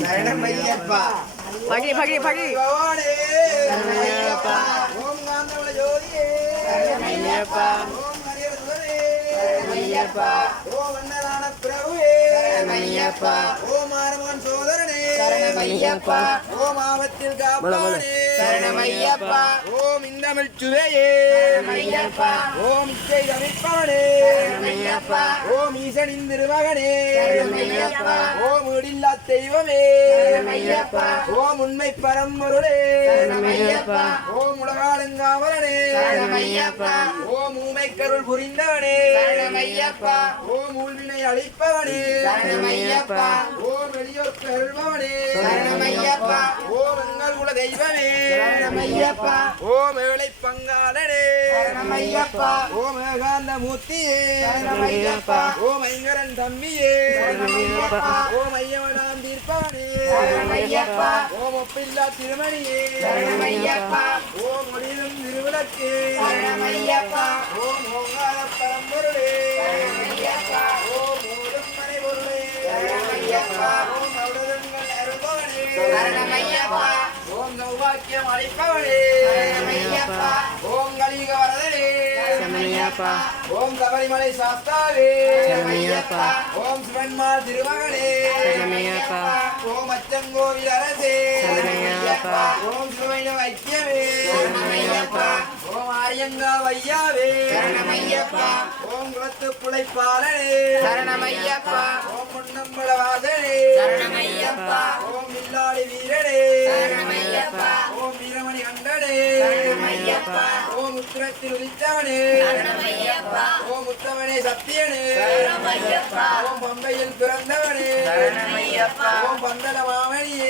சரணமையப்பா பகி பகி பகி சரணமையப்பா ஓம் காந்தவள ஜோதியே சரணமையப்பா ஓம் ஹரிவசுதனே சரணமையப்பா ஓம் வண்ணரான பிரபுவே சரணமையப்பா ஓம் ஆரமகன் சோதரனே சரணமையப்பா ஓம் ஆபத்தில் காப்பானே சரணமையப்பா ஓம் இந்தமிழ் சுவையே சரணமையப்பா ஓம் இச்சை தவிர்ப்பவனே சரணமையப்பா ஓம் ஈசனின் திருமகனே சரணமையப்பா ஓம் இடில்லா தெய்வமே சரணமையப்பா ஓம் உண்மை பரம்பொருளே சரணமையப்பா ஓம் உலகாலங்காவலனே சரணமையப்பா ஓம் ஊமை கருள் புரிந்தவனே சரணமையப்பா ஓம் ஊழ்வினை அழிப்பவனே சரணமையப்பா ஓம் வெளியோர்க்கு அருள்பவனே சரணமையப்பா ஓம் எங்கள் குல தெய்வமே சரணமையப்பா ஓம் ஏழை பங்காளனே சரணமையப்பா ஓம் ஏகாந்த மூர்த்தியே சரணமையப்பா ஓம் ஐங்கரன் தம்பியே சரணமையப்பா ஓம் ஐயவனாம் தீர்ப்பவனே சரணமையப்பா ஓம் ஒப்பில்லா திருமணியே சரணமையப்பா ஓம் ஒளிரும் திருவிளக்கே சரணமையப்பா ஓம் ஓங்கார பரம்பொருளே சரணமையப்பா ஓம் ஓடும் மறைபொருளே சரணமையப்பா ஓம் நவரங்கள் அருள்பவனே சரணமையப்பா ஓம் சௌபாக்கியம் அளிப்பவனே சரணமையப்பா ஓம் கலிக வரதனே சரணமையப்பா ஓம் சபரிமலை சாஸ்தாவே சரணமையப்பா ஓம் சிவன்மாள் திருமகனே சரணமையப்பா ஓம் அச்சங்கோவில் அரசே சரணமையப்பா ஓம் சிவமைன வைத்தியமே சரணமையப்பா ஓம் ஆரியங்கா வையாவே சரணமையப்பா ஓம் குலத்து புழைப்பாளனே சரணமையப்பா ஓம் முன்னம்பல வாசனே சரணமையப்பா ஓம் வில்லாளி வீரனே சரணமையப்பா ஓம் வீரமணி கண்டனே சரணமையப்பா ஓம் உத்திரத்தில் உதித்தவனே சரணமையப்பா ஓம் உத்தமனே சத்தியனே சரணமையப்பா ஓம் பம்பையில் பிறந்தவனே சரணமையப்பா ஓம் பந்தல மாமணியே